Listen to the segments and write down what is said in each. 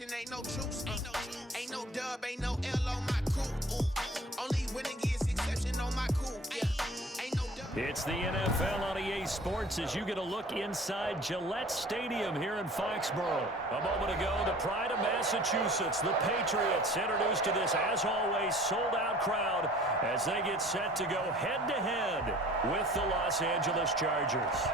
exception, ain't no truce. Ain't no dub, ain't no L on my crew. Only winning is exception on my cool. Yeah, ain't no dub. It's the NFL on EA Sports as you get a look inside Gillette Stadium here in Foxborough. A moment ago, the pride of Massachusetts, the Patriots, introduced to this, as always, sold-out crowd as they get set to go head-to-head with the Los Angeles Chargers.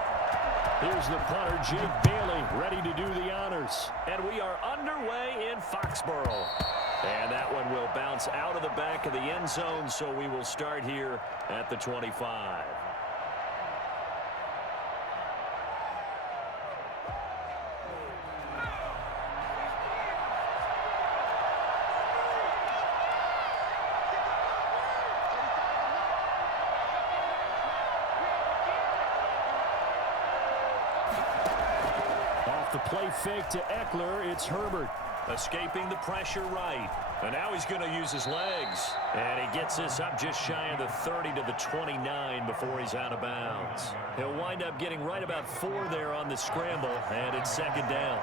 Here's the punter, Jake Bailey, ready to do the honors. And we are underway in Foxborough. And that one will bounce out of the back of the end zone, so we will start here at the 25. Off the play fake to Eckler, it's Herbert. Escaping the pressure right. And now he's going to use his legs. And he gets this up just shy of the 30 to the 29 before he's out of bounds. He'll wind up getting right about 4 there on the scramble, and it's second down.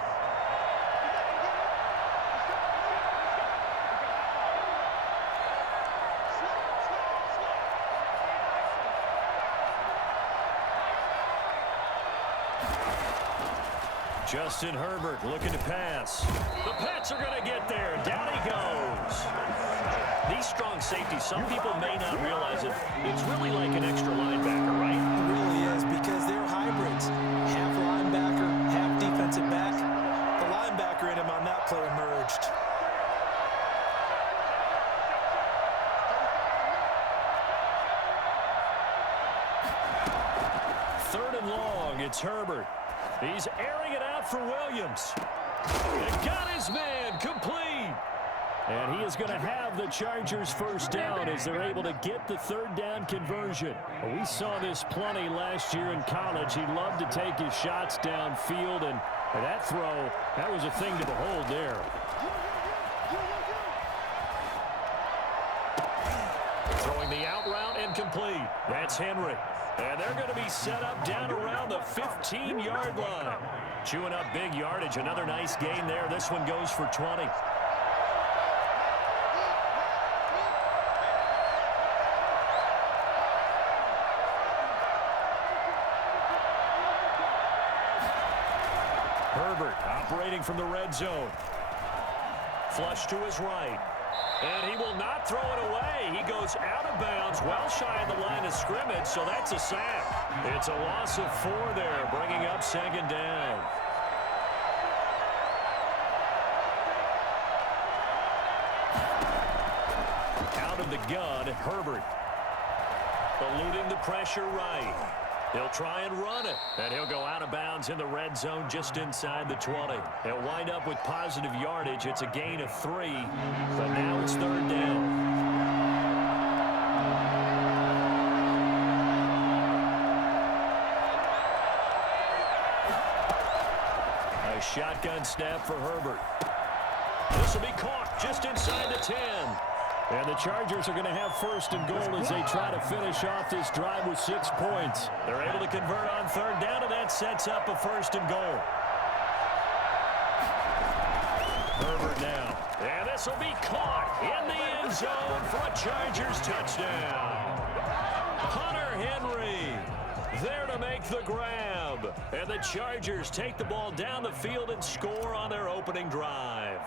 Justin Herbert looking to pass. The Pats are going to get there. Down he goes. These strong safeties, some people may not realize it. It's really like an extra linebacker, right? It really is, because they're hybrids. Half linebacker, half defensive back. The linebacker in him on that play emerged. Third and long, it's Herbert. He's airing it out for Williams. And got his man complete. And he is going to have the Chargers first down as they're able to get the third down conversion. We saw this plenty last year in college. He loved to take his shots downfield, and that throw, that was a thing to behold there. Throwing the out route and complete. That's Henry. And they're going to be set up down around the 15-yard line. Chewing up big yardage. Another nice gain there. This one goes for 20. Herbert operating from the red zone. Flush to his right. And he will not throw it away. He goes out of bounds, well shy of the line of scrimmage, so that's a sack. It's a loss of 4 there, bringing up second down. Out of the gun, Herbert. Eluding the pressure right. He'll try and run it, and he'll go out of bounds in the red zone just inside the 20. He'll wind up with positive yardage. It's a gain of 3, but now it's third down. A shotgun snap for Herbert. This will be caught just inside the 10. And the Chargers are going to have first and goal as they try to finish off this drive with 6 points. They're able to convert on third down, and that sets up a first and goal. Herbert now. And this will be caught in the end zone for a Chargers touchdown. Hunter Henry there to make the grab. And the Chargers take the ball down the field and score on their opening drive.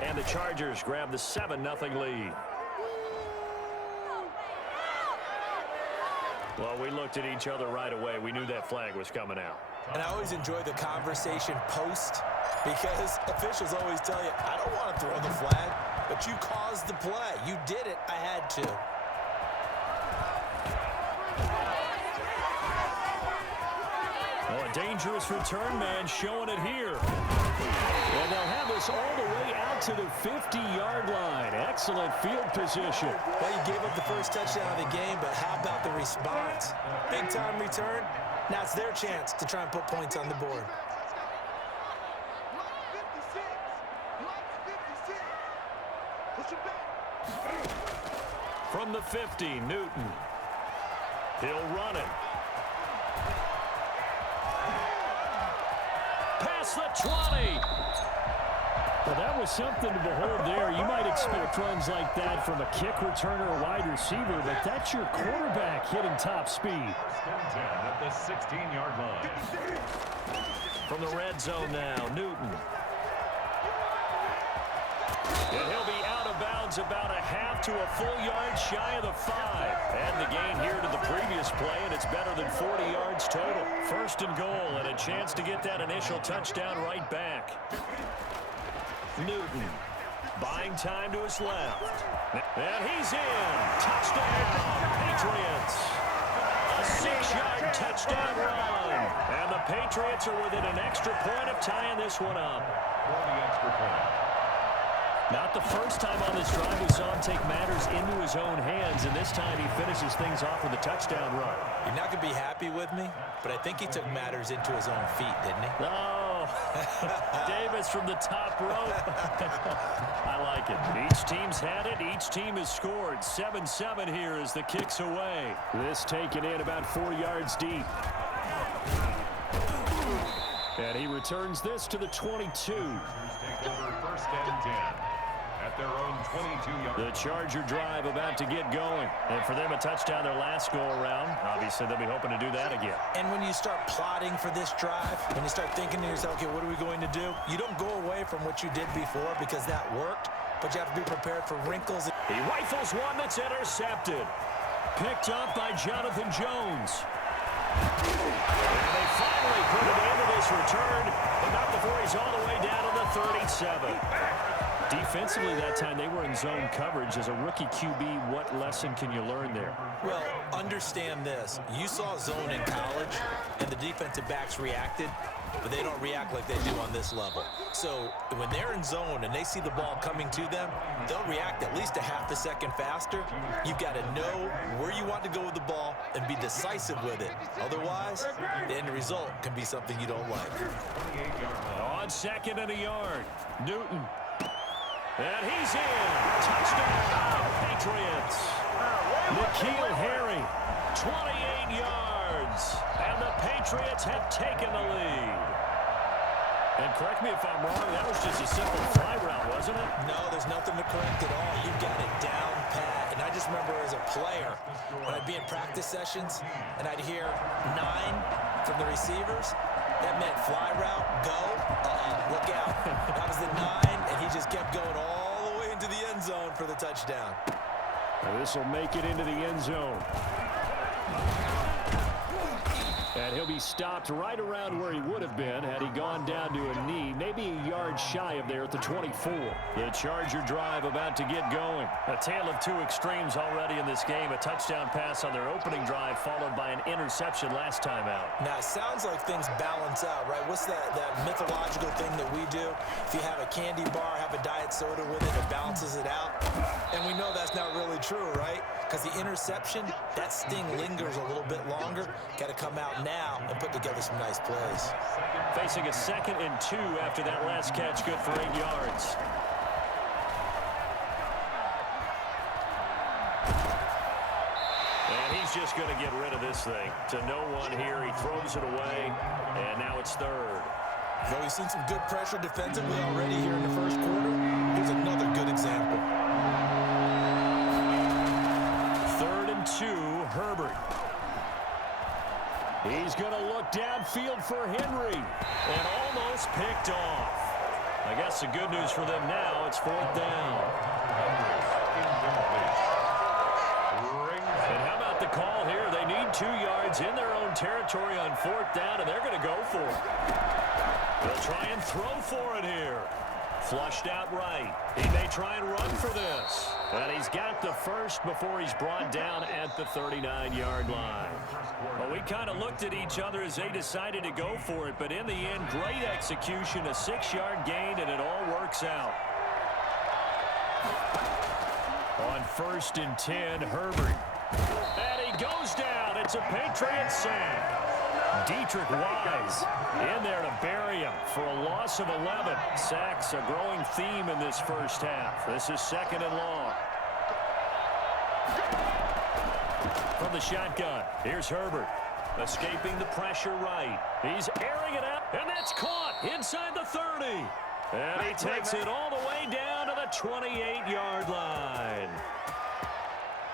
And the Chargers grab the 7-0 lead. Well, we looked at each other right away. We knew that flag was coming out. And I always enjoy the conversation post, because officials always tell you, I don't want to throw the flag, but you caused the play. You did it. I had to. Oh, a dangerous return man showing it here. And they'll have this all the way out to the 50-yard line. Excellent field position. Well, you gave up the first touchdown of the game, but how about the response? Big-time return. Now it's their chance to try and put points on the board. From the 50, Newton. He'll run it. across the 20. Well, that was something to behold there. You might expect runs like that from a kick returner or wide receiver, but that's your quarterback hitting top speed. At the 16-yard line. From the red zone now, Newton. And he'll be out of bounds about a half to a full yard shy of the 5. And the gain here to the previous play, and it's better than 40 yards total. First and goal, and a chance to get that initial touchdown right back. Newton buying time to his left. And he's in. Touchdown, Patriots. A 6-yard touchdown run. And the Patriots are within an extra point of tying this one up. For the extra point. Not the first time on this drive we saw him take matters into his own hands, and this time he finishes things off with a touchdown run. You're not going to be happy with me, but I think he took matters into his own feet, didn't he? Oh, Davis from the top rope. I like it. Each team's had it. Each team has scored. 7-7 here as the kick's away. This taken in about 4 yards deep. And he returns this to the 22. Take over first and 10. At their own 22-yard. The Charger drive about to get going. And for them, a touchdown their last go-around. Obviously, they'll be hoping to do that again. And when you start plotting for this drive, when you start thinking to yourself, okay, what are we going to do? You don't go away from what you did before because that worked, but you have to be prepared for wrinkles. He rifles one that's intercepted. Picked up by Jonathan Jones. And they finally put it into this return, but not before he's all the way down to the 37. Defensively that time, they were in zone coverage. As a rookie QB, what lesson can you learn there? Well, understand this. You saw zone in college, and the defensive backs reacted, but they don't react like they do on this level. So when they're in zone and they see the ball coming to them, they'll react at least a half a second faster. You've got to know where you want to go with the ball and be decisive with it. Otherwise, the end result can be something you don't like. On second and a yard, Newton. And he's in. Touchdown, Patriots. N'Keal Harry, 28 yards. And the Patriots have taken the lead. And correct me if I'm wrong, that was just a simple fly route, wasn't it? No, there's nothing to correct at all. You've got it down pat. And I just remember as a player, when I'd be in practice sessions, and I'd hear 9 from the receivers, that meant fly route, go, look out. That was the 9, and he just kept going all the way into the end zone for the touchdown. This will make it into the end zone. And he'll be stopped right around where he would have been had he gone down to a knee, maybe a yard shy of there at the 24. The Charger drive about to get going. A tale of two extremes already in this game. A touchdown pass on their opening drive followed by an interception last time out. Now, it sounds like things balance out, right? What's that mythological thing that we do? If you have a candy bar, have a diet soda with it, it balances it out. And we know that's not really true, right? Because the interception, that sting lingers a little bit longer. Got to come out now and put together some nice plays. Facing a 2nd and 2 after that last catch, good for 8 yards. And he's just going to get rid of this thing. To no one here, he throws it away, and now it's 3rd. Well, we've seen some good pressure defensively already here in the first quarter. Here's another good example. 3rd and 2, Herbert. He's going to look downfield for Henry, and almost picked off. I guess the good news for them now, it's 4th down. And how about the call here? They need 2 yards in their own territory on 4th down, and they're going to go for it. They'll try and throw for it here. Flushed out right. He may try and run for this. And he's got the first before he's brought down at the 39-yard line. Well, we kind of looked at each other as they decided to go for it, but in the end, great execution, a 6-yard gain, and it all works out. On 1st and 10, Herbert. And he goes down. It's a Patriots sack. Dietrich Wise in there to bury him for a loss of 11. Sacks, a growing theme in this first half. This is 2nd and long. From the shotgun, here's Herbert. Escaping the pressure right. He's airing it out, and that's caught inside the 30. And he takes it all the way down to the 28-yard line.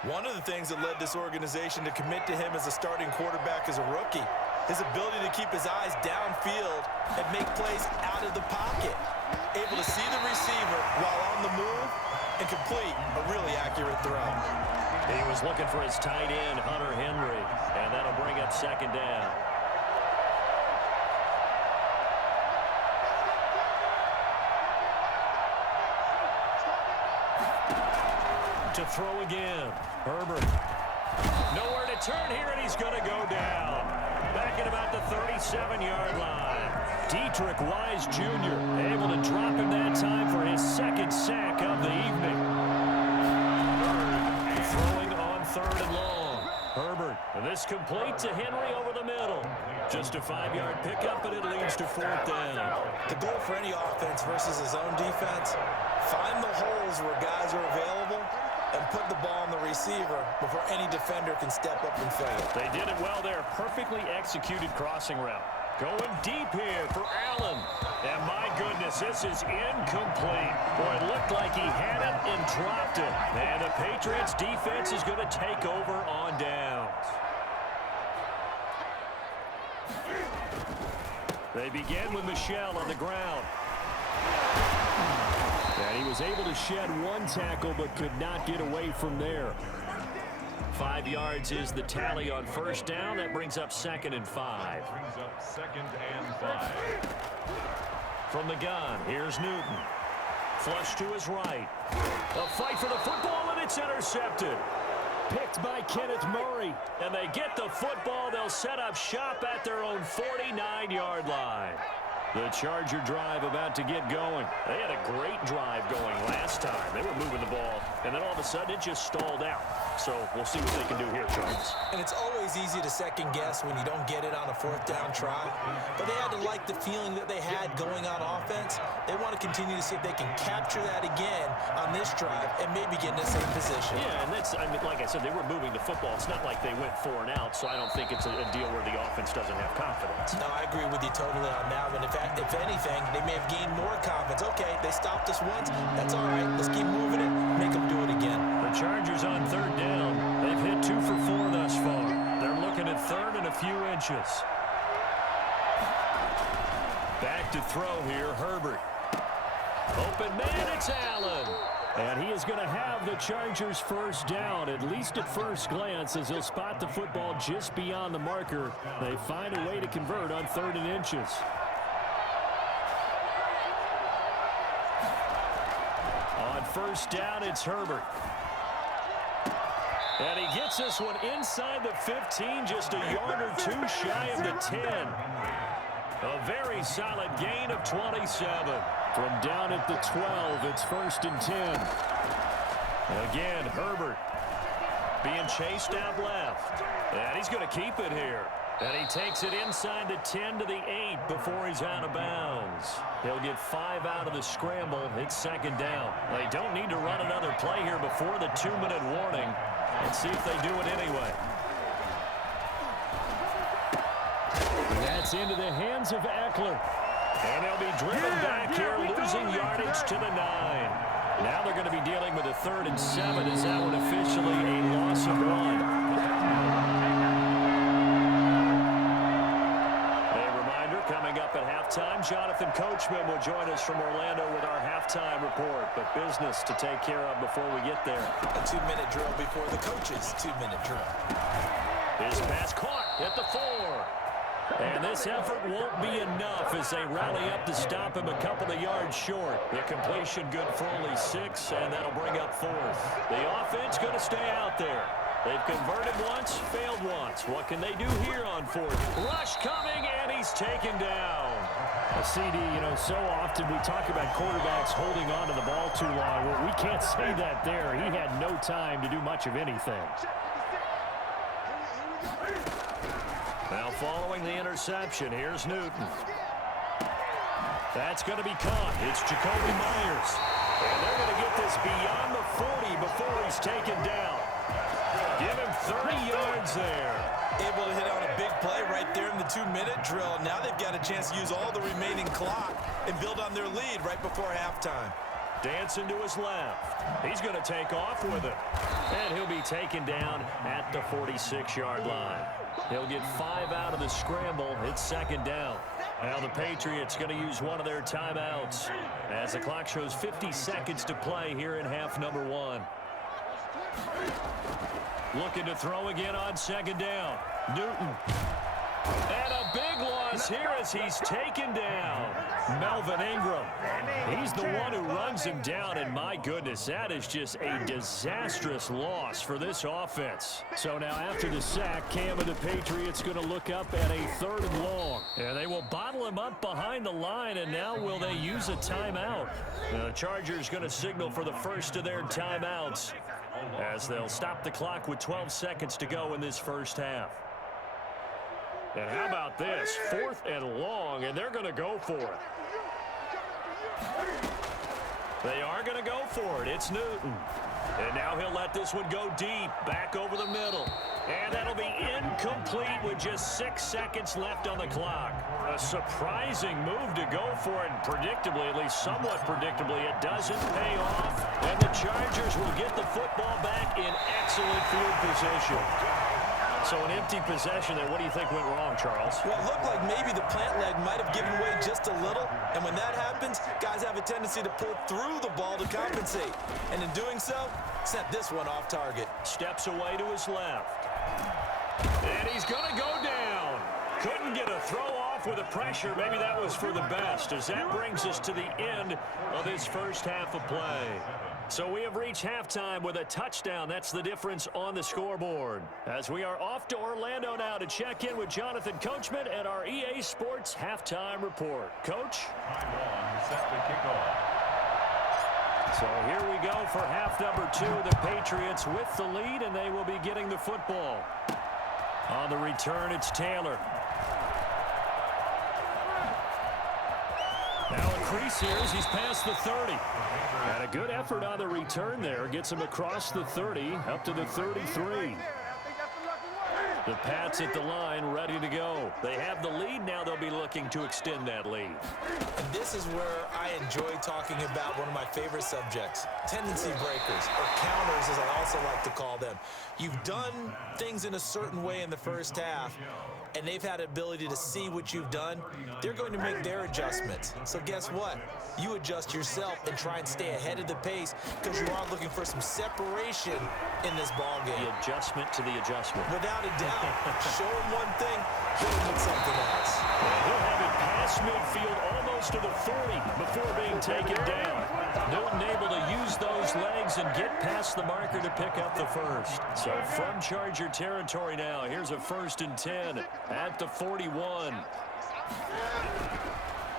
One of the things that led this organization to commit to him as a starting quarterback as a rookie, his ability to keep his eyes downfield and make plays out of the pocket. Able to see the receiver while on the move and complete a really accurate throw. He was looking for his tight end, Hunter Henry, and that'll bring up second down. To throw again. Herbert. Nowhere to turn here, and he's going to go down. Back at about the 37-yard line. Dietrich Wise Jr. able to drop him that time for his second sack of the evening. Throwing on third and long. Herbert. And this complete to Henry over the middle. Just a 5-yard pickup, and it leads to fourth down. The goal for any offense versus his own defense, find the holes where guys are available and put the ball on the receiver before any defender can step up and fill it. They did it well there. Perfectly executed crossing route. Going deep here for Allen. And my goodness, this is incomplete. Boy, it looked like he had it and dropped it. And the Patriots defense is going to take over on downs. They begin with Michel on the ground. And he was able to shed one tackle but could not get away from there. 5 yards is the tally on first down. That brings up 2nd and 5. From the gun, here's Newton. Flush to his right. A fight for the football, and it's intercepted. Picked by Kenneth Murray. And they get the football. They'll set up shop at their own 49-yard line. The Charger drive about to get going. They had a great drive going last time. They were moving the ball, and then all of a sudden it just stalled out. So we'll see what they can do here, Charles. And it's always easy to second guess when you don't get it on a fourth down try. But they had to like the feeling that they had going on offense. They want to continue to see if they can capture that again on this drive and maybe get in the same position. Yeah, and that's, I mean, like I said, they were moving the football. It's not like they went 4 and out, so I don't think it's a deal where the offense doesn't have confidence. No, I agree with you totally on that one. If anything, they may have gained more confidence. Okay, they stopped us once. That's all right. Let's keep moving it. Make them do it again. The Chargers on third down. They've hit 2 for 4 thus far. They're looking at third and a few inches. Back to throw here, Herbert. Open man, it's Allen. And he is going to have the Chargers first down, at least at first glance, as he'll spot the football just beyond the marker. They find a way to convert on 3rd and inches. On first down, it's Herbert. And he gets this one inside the 15, just a yard or 2 shy of the 10. A very solid gain of 27. From down at the 12, it's 1st and 10. Again, Herbert being chased out left. And he's going to keep it here. And he takes it inside the 10 to the 8 before he's out of bounds. He'll get 5 out of the scramble. It's 2nd down. They don't need to run another play here before the 2-minute warning. Let's see if they do it anyway. That's into the hands of Eckler. And they'll be driven back here, losing yardage to the 9. Now they're going to be dealing with a 3rd and 7 as that one officially a loss of 1. Coming up at halftime, Jonathan Coachman will join us from Orlando with our halftime report. But business to take care of before we get there. A 2-minute drill before the coach's 2-minute drill. His pass caught at the 4. And this effort won't be enough as they rally up to stop him a couple of yards short. The completion good for only 6, and that'll bring up 4th. The offense going to stay out there. They've converted once, failed once. What can they do here on 4th? Rush coming, and he's taken down. CD, you know, so often we talk about quarterbacks holding on to the ball too long. Well, we can't say that there. He had no time to do much of anything. Now following the interception, here's Newton. That's going to be caught. It's Jacoby Myers. And they're going to get this beyond the 40 before he's taken down. Give him 30 yards there. Able to hit on a big play right there in the 2-minute drill. Now they've got a chance to use all the remaining clock and build on their lead right before halftime. Dancing to his left. He's going to take off with it. And he'll be taken down at the 46-yard line. He'll get 5 out of the scramble. It's second down. Now the Patriots going to use one of their timeouts as the clock shows 50 seconds to play here in half number 1. Looking to throw again on second down. Newton. And a big loss here as he's taken down. Melvin Ingram. He's the one who runs him down, and my goodness, that is just a disastrous loss for this offense. So now after the sack, Cam and the Patriots going to look up at a 3rd and long. And they will bottle him up behind the line, and now will they use a timeout? The Chargers going to signal for the first of their timeouts as they'll stop the clock with 12 seconds to go in this first half. And how about this? 4th and long, and they're going to go for it. They are going to go for it. It's Newton. And now he'll let this one go deep, back over the middle. And that'll be incomplete with just 6 seconds left on the clock. A surprising move to go for it, and predictably, at least somewhat predictably, it doesn't pay off. And the Chargers will get the football back in excellent field position. So an empty possession there. What do you think went wrong, Charles? Well, it looked like maybe the plant leg might have given way just a little. And when that happens, guys have a tendency to pull through the ball to compensate. And in doing so, sent this one off target. Steps away to his left. And he's going to go down. Couldn't get a throw off with the pressure. Maybe that was for the best, as that brings us to the end of this first half of play. So we have reached halftime with a touchdown. That's the difference on the scoreboard. As we are off to Orlando now to check in with Jonathan Coachman at our EA Sports Halftime Report. Coach? So here we go for half number 2. The Patriots with the lead, and they will be getting the football. On the return, it's Taylor. Now a crease here as he's past the 30. And a good effort on the return there. Gets him across the 30, up to the 33. The Pats at the line, ready to go. They have the lead. Now they'll be looking to extend that lead. And this is where I enjoy talking about one of my favorite subjects, tendency breakers, or counters, as I also like to call them. You've done things in a certain way in the first half, and they've had the ability to see what you've done. They're going to make their adjustments. So guess what? You adjust yourself and try and stay ahead of the pace because you are looking for some separation in this ball game. The adjustment to the adjustment. Without a doubt. Show him one thing, hit him with something else. He'll have it past midfield almost to the 40 before being taken down. Newton able to use those legs and get past the marker to pick up the first. So from Charger territory now, here's a 1st and 10 at the 41.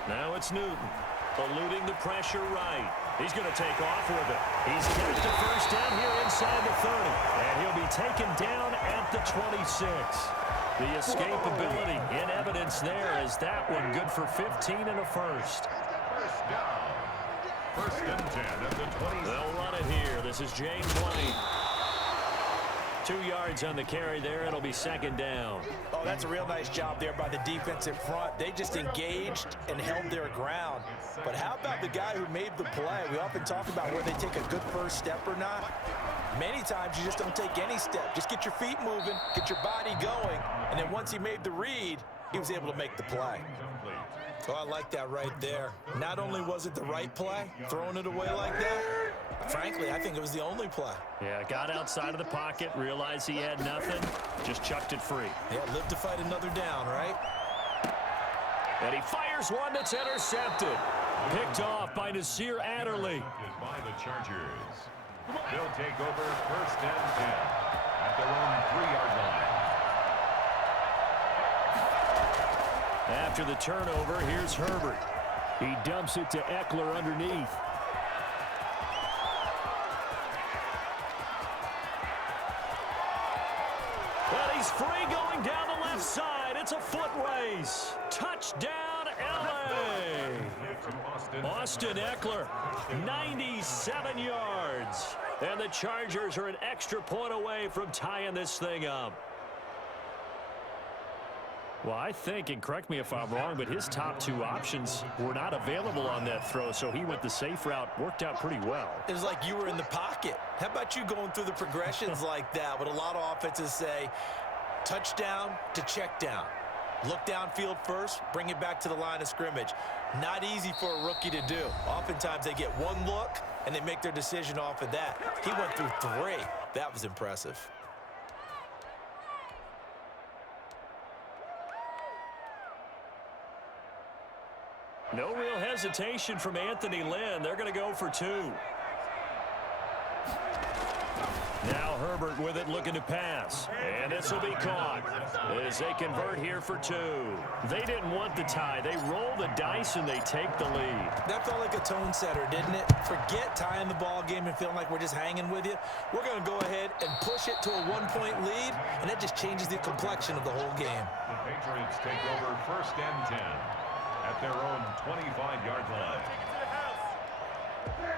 Now it's Newton, eluding the pressure right. He's going to take off with it. He's got the first down here inside the 30. And he'll be taken down at the 26. The escapability in evidence there is that one good for 15 and a first. First down. 1st and 10 at the 20. They'll run it here. This is James White. 2 yards on the carry there. It'll be 2nd down. Oh, that's a real nice job there by the defensive front. They just engaged and held their ground. But how about the guy who made the play? We often talk about where they take a good first step or not. Many times you just don't take any step. Just get your feet moving, get your body going, and then once he made the read, he was able to make the play. Oh, I like that right there. Not only was it the right play, throwing it away like that, frankly, I think it was the only play. Yeah, got outside of the pocket, realized he had nothing, just chucked it free. Yeah, live to fight another down, right? And he fires one that's intercepted. Picked off by Nasir Adderley. By the Chargers. They'll take over 1st and 10 at their own 3-yard line. After the turnover, here's Herbert. He dumps it to Eckler underneath. And he's free going down the left side. It's a foot race. Touchdown, L.A. Austin Eckler, 97 yards. And the Chargers are an extra point away from tying this thing up. Well, I think, and correct me if I'm wrong, but his top two options were not available on that throw, so he went the safe route. Worked out pretty well. It was like you were in the pocket. How about you going through the progressions like that? What a lot of offenses say, touchdown to check down. Look downfield first, bring it back to the line of scrimmage. Not easy for a rookie to do. Oftentimes they get one look, and they make their decision off of that. He went through three. That was impressive. No real hesitation from Anthony Lynn. They're going to go for two. Now Herbert with it, looking to pass. And this will be caught as they convert here for two. They didn't want the tie. They roll the dice and they take the lead. That felt like a tone setter, didn't it? Forget tying the ball game and feeling like we're just hanging with you. We're going to go ahead and push it to a one-point lead, and that just changes the complexion of the whole game. The Patriots take over 1st and 10 at their own 25-yard line.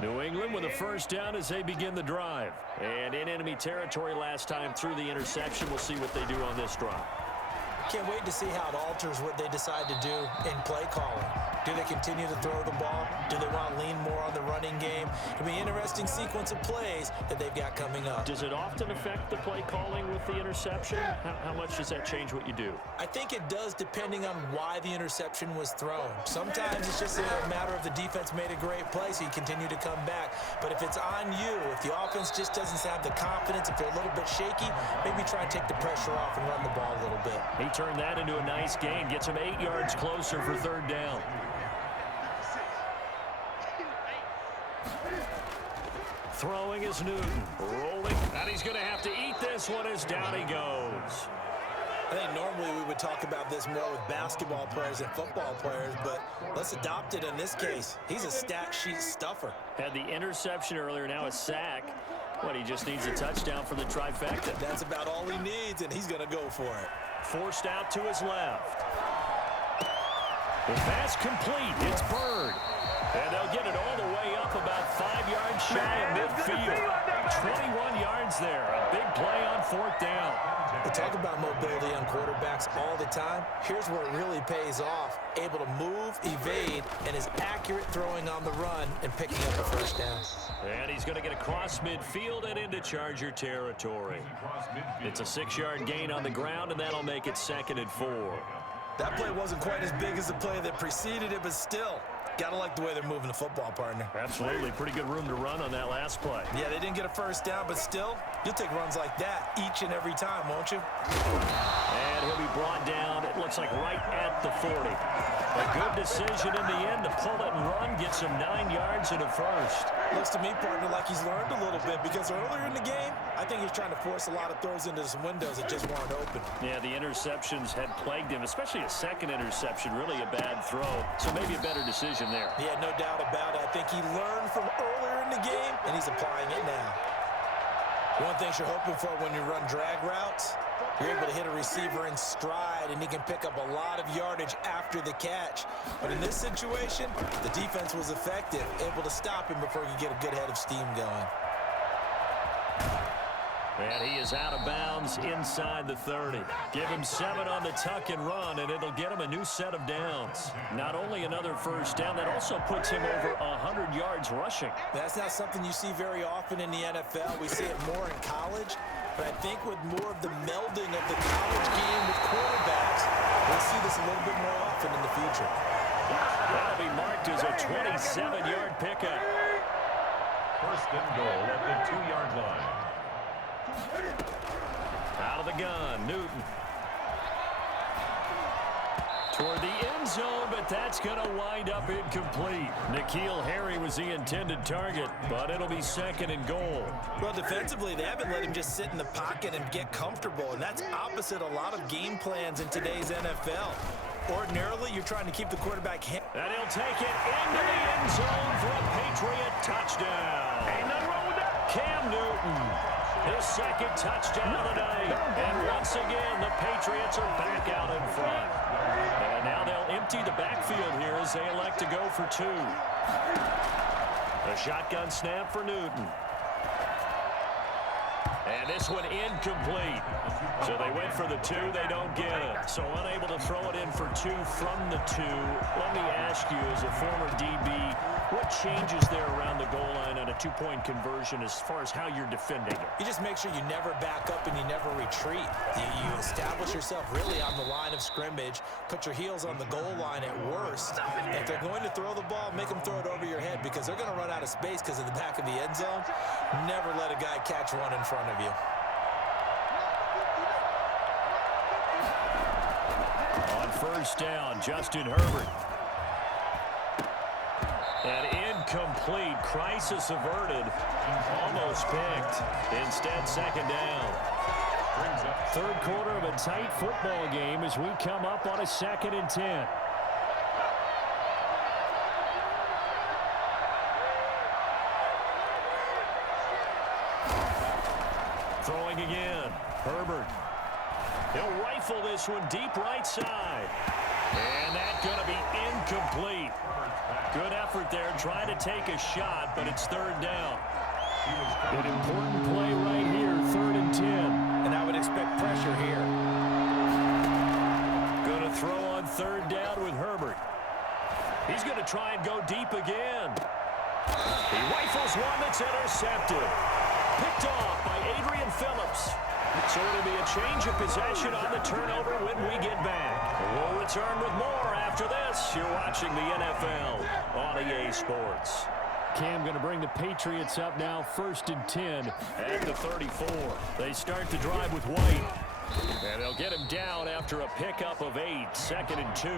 New England with a first down as they begin the drive. And in enemy territory last time through the interception. We'll see what they do on this drive. Can't wait to see how it alters what they decide to do in play calling. Do they continue to throw the ball? Do they want to lean more on the running game? It'll be an interesting sequence of plays that they've got coming up. Does it often affect the play calling with the interception? How much does that change what you do? I think it does, depending on why the interception was thrown. Sometimes it's just a matter of the defense made a great play, so you continue to come back. But if it's on you, if the offense just doesn't have the confidence, if they're a little bit shaky, maybe try and take the pressure off and run the ball a little bit. He turned that into a nice gain, gets him 8 yards closer for third down. Throwing is Newton, rolling, and he's going to have to eat this one as down he goes. I think normally we would talk about this more with basketball players and football players, but let's adopt it in this case. He's a stat sheet stuffer. Had the interception earlier, now a sack. What, he just needs a touchdown for the trifecta. That's about all he needs, and he's going to go for it. Forced out to his left. The pass complete. It's Bird. And they'll get it all the way up about 5 yards shy of midfield. 21 yards there. A big play on fourth down. We talk about mobility on quarterbacks all the time. Here's where it really pays off. Able to move, evade, and is accurate throwing on the run and picking up a first down. And he's going to get across midfield and into Charger territory. It's a 6-yard gain on the ground, and that'll make it 2nd and 4. That play wasn't quite as big as the play that preceded it, but still, gotta like the way they're moving the football, partner. Absolutely. Pretty good room to run on that last play. Yeah, they didn't get a first down, but still, you'll take runs like that each and every time, won't you? And he'll be brought down, it looks like right at the 40. A good decision in the end to pull it and run, gets him 9 yards and a first. Looks to me, partner, like he's learned a little bit, because earlier in the game, I think he's trying to force a lot of throws into some windows that just weren't open. Yeah, the interceptions had plagued him, especially a second interception, really a bad throw. So maybe a better decision there. Yeah, no doubt about it. I think he learned from earlier in the game, and he's applying it now. One thing you're hoping for when you run drag routes, you're able to hit a receiver in stride, and he can pick up a lot of yardage after the catch. But in this situation, the defense was effective, able to stop him before he could get a good head of steam going. And he is out of bounds inside the 30. Give him 7 on the tuck and run, and it'll get him a new set of downs. Not only another first down, that also puts him over 100 yards rushing. That's not something you see very often in the NFL. We see it more in college. But I think with more of the melding of the college game with quarterbacks, we'll see this a little bit more often in the future. That'll be marked as a 27-yard pickup. 1st and goal at the 2-yard line. Out of the gun, Newton. Toward the end zone, but that's going to wind up incomplete. N'Keal Harry was the intended target, but it'll be 2nd and goal. Well, defensively, they haven't let him just sit in the pocket and get comfortable, and that's opposite a lot of game plans in today's NFL. Ordinarily, you're trying to keep the quarterback hit. And he'll take it into the end zone for a Patriot touchdown. Ain't nothing wrong with that. Cam Newton. His 2nd touchdown of the night. And once again, the Patriots are back out in front. And now they'll empty the backfield here as they elect to go for 2. A shotgun snap for Newton. And this one incomplete. So they went for the 2, they don't get it. So unable to throw it in for 2 from the 2. Let me ask you, as a former DB, what changes there around the goal line on a 2-point conversion as far as how you're defending it? You just make sure you never back up and you never retreat. You establish yourself really on the line of scrimmage, put your heels on the goal line at worst. If they're going to throw the ball, make them throw it over your head because they're going to run out of space because of the back of the end zone. Never let a guy catch one in front of you. On first down, Justin Herbert. And incomplete. Crisis averted. Almost picked. Instead, second down. Third quarter of a tight football game as we come up on a 2nd and 10. Throwing again. Herbert. He'll rifle this one deep right side. And that's going to be incomplete. Good effort there, trying to take a shot, but it's 3rd down. An important play right here, 3rd and 10. And I would expect pressure here. Going to throw on 3rd down with Herbert. He's going to try and go deep again. He rifles one that's intercepted. Picked off by Adrian Phillips. So it'll be a change of possession on the turnover when we get back. We'll return with more after this. You're watching the NFL on EA Sports. Cam going to bring the Patriots up now, 1st and 10 at the 34. They start the drive with White. And they'll get him down after a pickup of 8, 2nd and 2.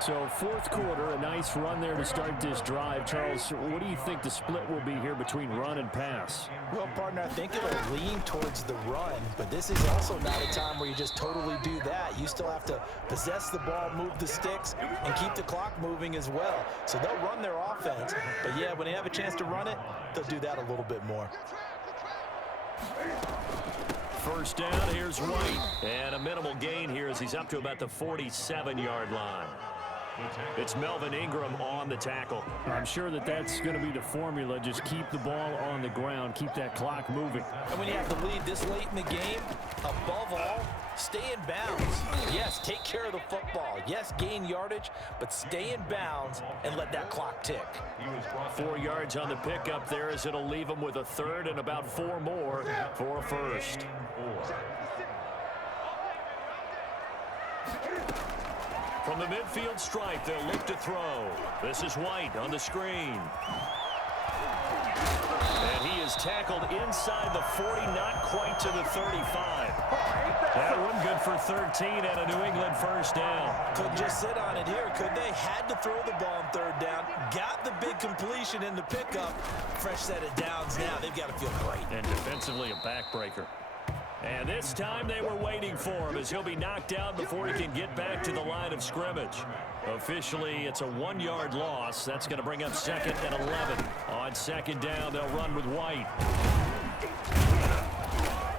So 4th quarter, a nice run there to start this drive. Charles, what do you think the split will be here between run and pass? Well, partner, I think it'll lean towards the run, but this is also not a time where you just totally do that. You still have to possess the ball, move the sticks, and keep the clock moving as well. So they'll run their offense, but yeah, when they have a chance to run it, they'll do that a little bit more. First down, here's White. And a minimal gain here as he's up to about the 47-yard line. It's Melvin Ingram on the tackle. I'm sure that's going to be the formula. Just keep the ball on the ground. Keep that clock moving. And when you have the lead this late in the game, above all, stay in bounds. Yes, take care of the football. Yes, gain yardage, but stay in bounds and let that clock tick. 4 yards on the pickup there as it'll leave him with a 3rd and about 4 more for a 1st. From the midfield stripe, they'll look to throw. This is White on the screen. And he is tackled inside the 40, not quite to the 35. That one good for 13 and a New England first down. Couldn't just sit on it here, could they? Had to throw the ball on 3rd down. Got the big completion in the pickup. Fresh set of downs now. They've got to feel great. And defensively a backbreaker. And this time they were waiting for him as he'll be knocked out before he can get back to the line of scrimmage. Officially, it's a 1-yard loss. That's going to bring up 2nd and 11. On 2nd down, they'll run with White.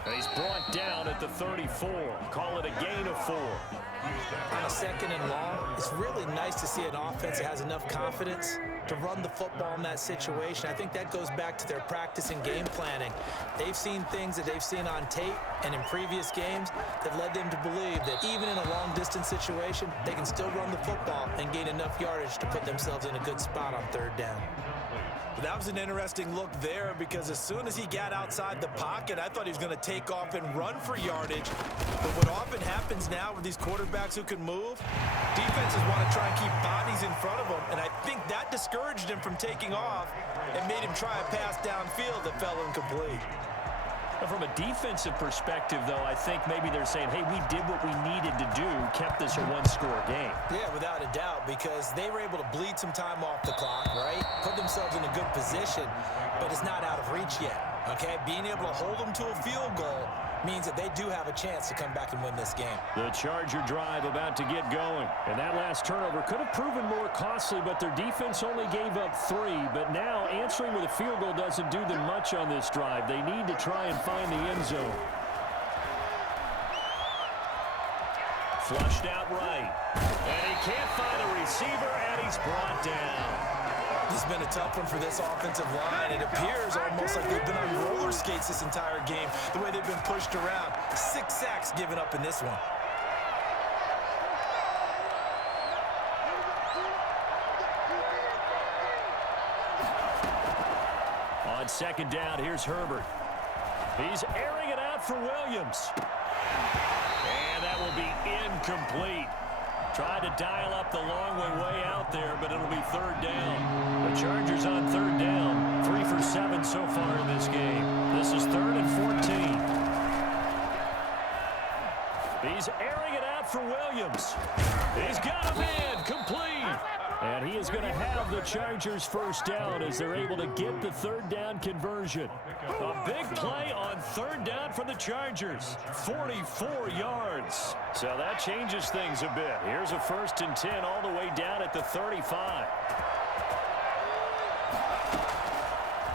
And he's brought down at the 34. Call it a gain of 4. On a 2nd and long, it's really nice to see an offense that has enough confidence to run the football in that situation. I think that goes back to their practice and game planning. They've seen things that they've seen on tape and in previous games that led them to believe that even in a long-distance situation, they can still run the football and gain enough yardage to put themselves in a good spot on 3rd down. That was an interesting look there because as soon as he got outside the pocket, I thought he was going to take off and run for yardage. But what often happens now with these quarterbacks who can move, defenses want to try and keep bodies in front of them, and I think that discouraged him from taking off and made him try a pass downfield that fell incomplete. From a defensive perspective, though, I think maybe they're saying, hey, we did what we needed to do, kept this a 1-score game. Yeah, without a doubt, because they were able to bleed some time off the clock, right? Put themselves in a good position, but it's not out of reach yet, okay? Being able to hold them to a field goal means that they do have a chance to come back and win this game. The Charger drive about to get going. And that last turnover could have proven more costly, but their defense only gave up 3. But now answering with a field goal doesn't do them much on this drive. They need to try and find the end zone. Flushed out right. And he can't find a receiver, and he's brought down. It's been a tough one for this offensive line. It appears almost like they've been on roller skates this entire game, the way they've been pushed around. 6 sacks given up in this one. On second down, here's Herbert. He's airing it out for Williams. And that will be incomplete. Tried to dial up the long way out there, but it'll be third down. The Chargers on third down. 3 for 7 so far in this game. This is 3rd and 14. He's airing it out for Williams. He's got him in. Complete. And he is going to have the Chargers first down as they're able to get the third down conversion. A big play on third down for the Chargers. 44 yards. So that changes things a bit. Here's a 1st and 10 all the way down at the 35.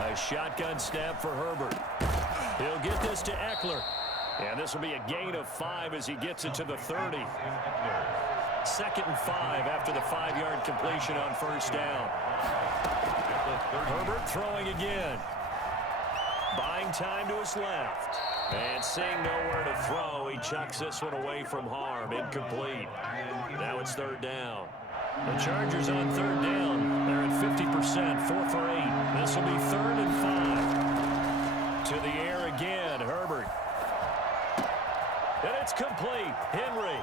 A shotgun snap for Herbert. He'll get this to Eckler. And this will be a gain of 5 as he gets it to the 30. 2nd and 5 after the 5-yard completion on first down. Herbert throwing again. Buying time to his left. And seeing nowhere to throw, he chucks this one away from harm. Incomplete. Now it's third down. The Chargers on third down. They're at 50%, 4 for 8. This will be 3rd and 5. To the air again, Herbert. And it's complete. Henry.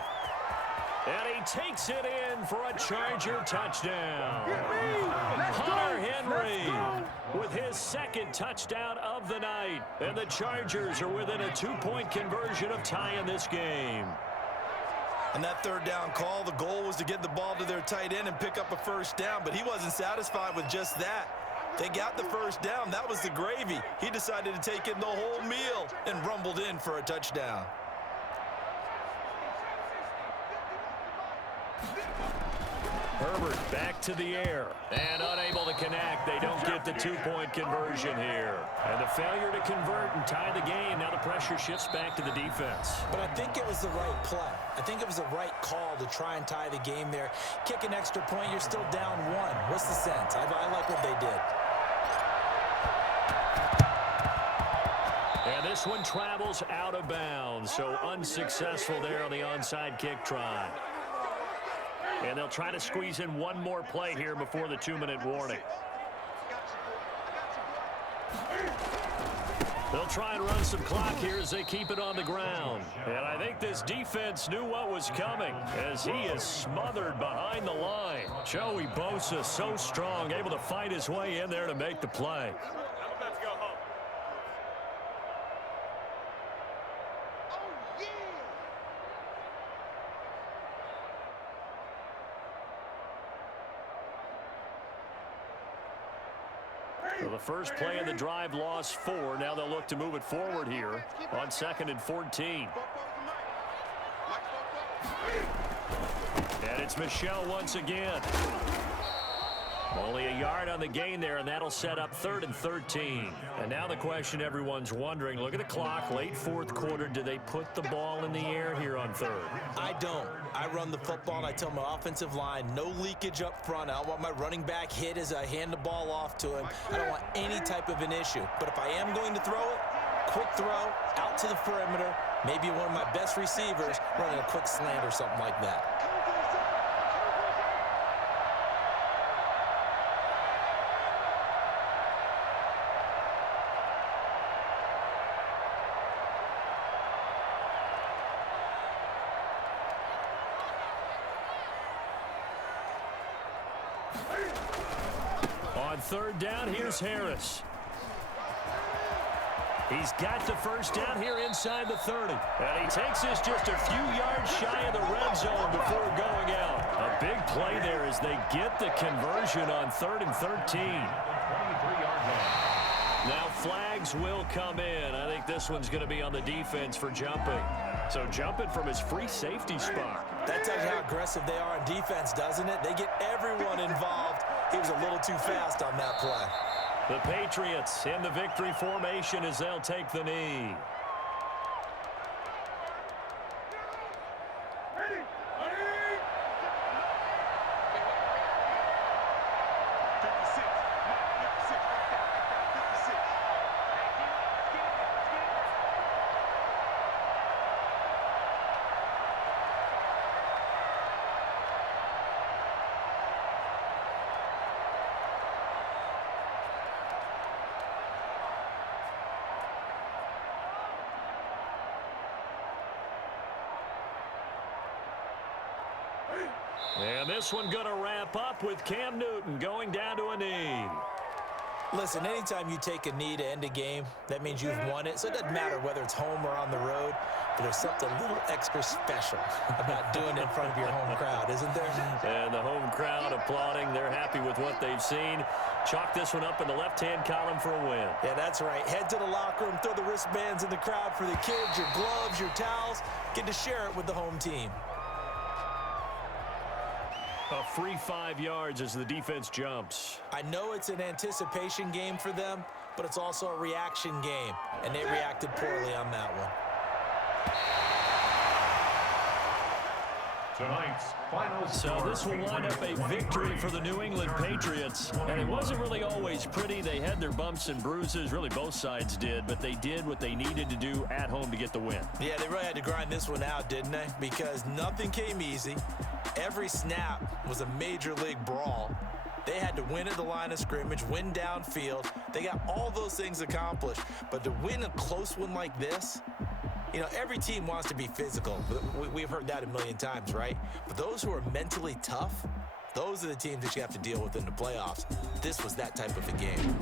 And he takes it in for a Charger touchdown. Hunter Henry with his 2nd touchdown of the night. And the Chargers are within a 2-point conversion of tying this game. On that third down call, the goal was to get the ball to their tight end and pick up a first down, but he wasn't satisfied with just that. They got the first down. That was the gravy. He decided to take in the whole meal and rumbled in for a touchdown. Herbert back to the air and unable to connect. They don't get the 2-point conversion here. And the failure to convert and tie the game. Now the pressure shifts back to the defense. But I think it was the right play. I think it was the right call to try and tie the game there. Kick an extra point, you're still down 1. What's the sense? I like what they did. And this one travels out of bounds. So unsuccessful there on the onside kick try. And they'll try to squeeze in one more play here before the 2-minute warning. They'll try and run some clock here as they keep it on the ground. And I think this defense knew what was coming as he is smothered behind the line. Joey Bosa so strong, able to fight his way in there to make the play. So the first play of the drive lost 4. Now they'll look to move it forward here on 2nd and 14. And it's Michel once again. Only a yard on the gain there, and that'll set up 3rd and 13. And now the question everyone's wondering, look at the clock, late 4th quarter. Do they put the ball in the air here on 3rd? I don't. I run the football, and I tell my offensive line, no leakage up front. I don't want my running back hit as I hand the ball off to him. I don't want any type of an issue. But if I am going to throw it, quick throw, out to the perimeter, maybe one of my best receivers running a quick slant or something like that. On 3rd down, here's Harris. He's got the first down here inside the 30. And he takes this just a few yards shy of the red zone before going out. A big play there as they get the conversion on 3rd and 13. Now flags will come in. I think this one's going to be on the defense for jumping. So jumping from his free safety spot. That tells you how aggressive they are on defense, doesn't it? They get everyone involved. He was a little too fast on that play. The Patriots in the victory formation as they'll take the knee. And this one going to wrap up with Cam Newton going down to a knee. Listen, anytime you take a knee to end a game, that means you've won it. So it doesn't matter whether it's home or on the road, but there's something a little extra special about doing it in front of your home crowd, isn't there? And the home crowd applauding. They're happy with what they've seen. Chalk this one up in the left-hand column for a win. Yeah, that's right. Head to the locker room, throw the wristbands in the crowd for the kids, your gloves, your towels. Get to share it with the home team. A free 5 yards as the defense jumps. I know it's an anticipation game for them, but it's also a reaction game, and they reacted poorly on that one. Tonight's final So score, this will wind up a victory for the New England Patriots. And it wasn't really always pretty. They had their bumps and bruises. Really, both sides did. But they did what they needed to do at home to get the win. Yeah, they really had to grind this one out, didn't they? Because nothing came easy. Every snap was a major league brawl. They had to win at the line of scrimmage, win downfield. They got all those things accomplished. But to win a close one like this, you know, every team wants to be physical. We've heard that a million times, right? But those who are mentally tough, those are the teams that you have to deal with in the playoffs. This was that type of a game.